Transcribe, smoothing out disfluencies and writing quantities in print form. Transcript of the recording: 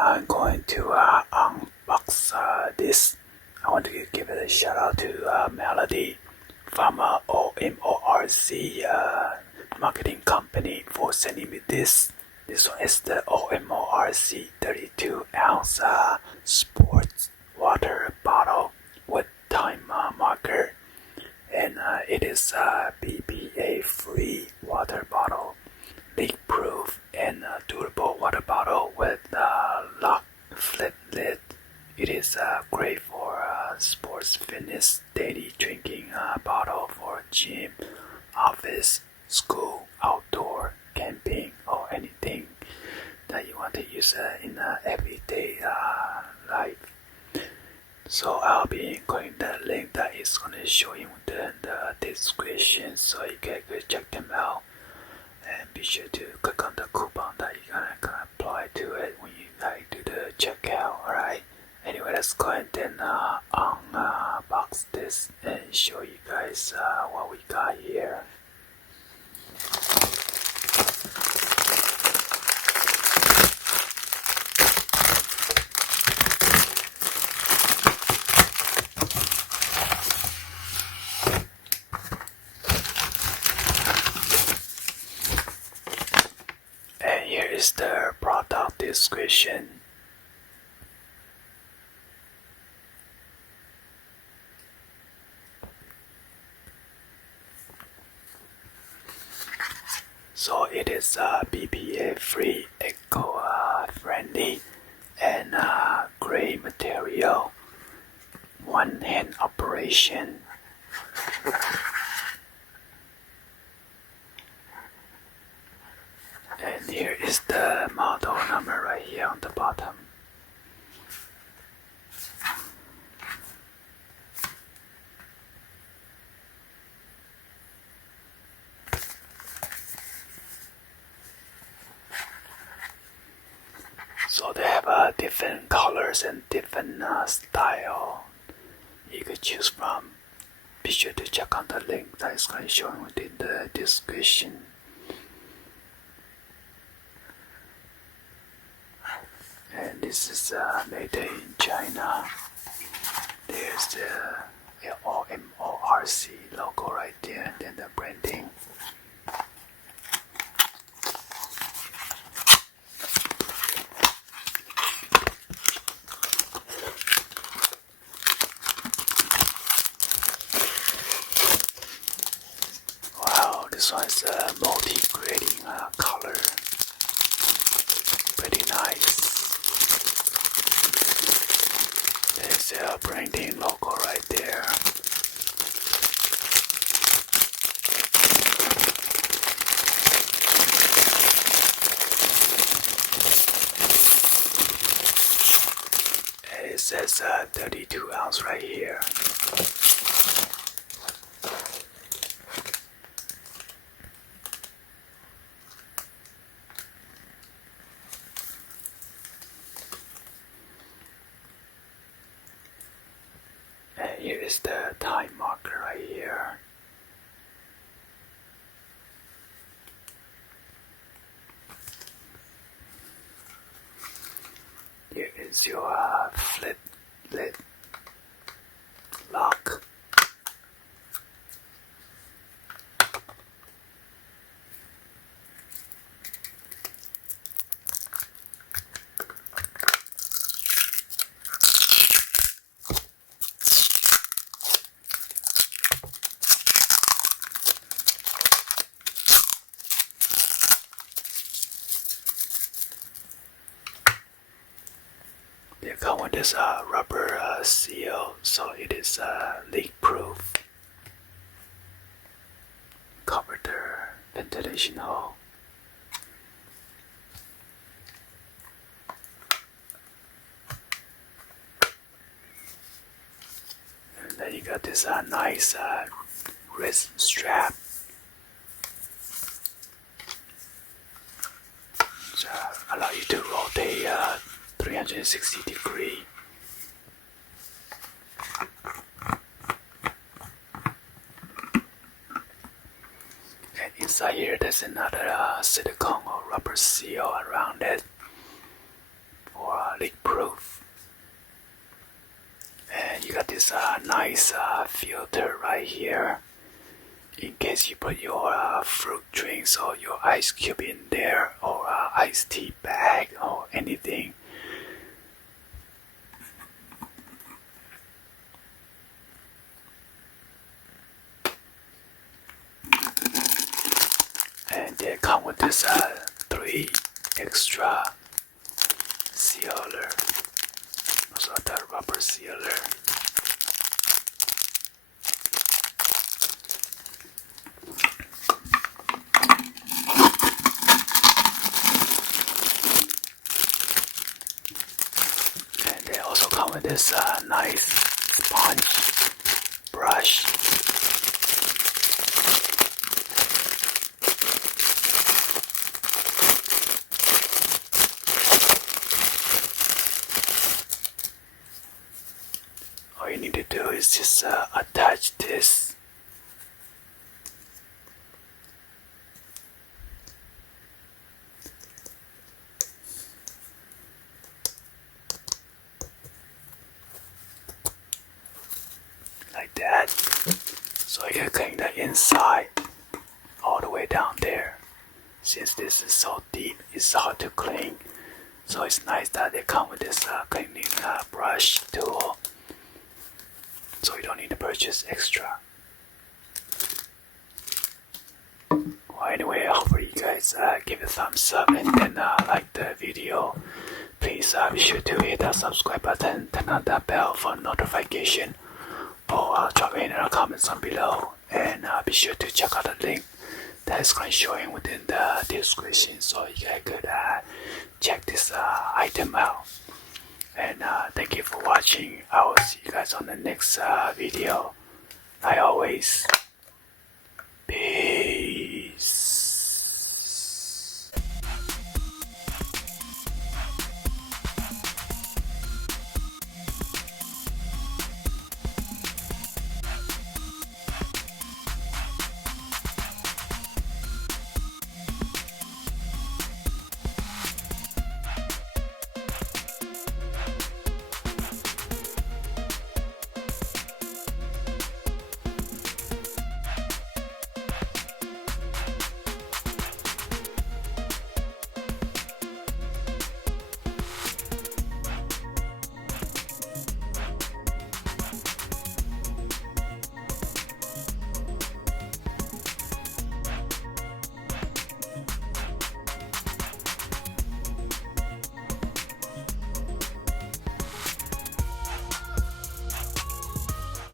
I'm going to unbox this. I want to give it a shout out to Melody from OMORC marketing company for sending me this. This one is the OMORC 32-ounce sports water bottle with time marker, and it is a BPA-free water bottle, leak-proof and durable water bottle with lock flip lid. It is great for sports, fitness, daily drinking bottle for gym, office, school, outdoor, camping, or anything that you want to use in everyday life. So I'll be including the link that is going to show you in the description, so you can go check them out. And be sure to click on the coupon that you're gonna apply to it when you do the checkout. Alright. Anyway, let's go ahead and unbox this and show you guys what we got here. And here is the product description. So it is BPA-free, eco-friendly, and gray material, one-hand operation. And here is the model number right here on the bottom. So they have different colors and different style you could choose from. Be sure to check on the link that is going to show within the description. And this is made in China. There's the OMORC logo right there, and then the branding. Wow, this one is a multi-grading color. Pretty nice. There's a branding logo right there. And it says 32 ounce right here. Here is the time marker right here. Here is your flip lid lock. They come with this rubber seal, so it is leak-proof. Cover the ventilation hole. And then you got this nice wrist strap. So allow you to rotate 360 degrees. And inside here there's another silicone or rubber seal around it for leak proof. And you got this nice filter right here in case you put your fruit drinks or your ice cube in there, or iced tea bag or anything. And they come with this 3 extra sealer, also the rubber sealer. And they also come with this nice sponge brush. All you need to do is just attach this like that, so you can clean the inside all the way down there. Since this is so deep, it's hard to clean, so it's nice that they come with this cleaning brush tool, so you don't need to purchase extra. Well, anyway, I hope you guys give it a thumbs up and then like the video. Please be sure to hit that subscribe button, turn on that bell for notification, or drop in the comments on below, and be sure to check out the link that is going to showing within the description, so you guys could check this item out. And thank you for watching. I will see you guys on the next video. Like always, peace.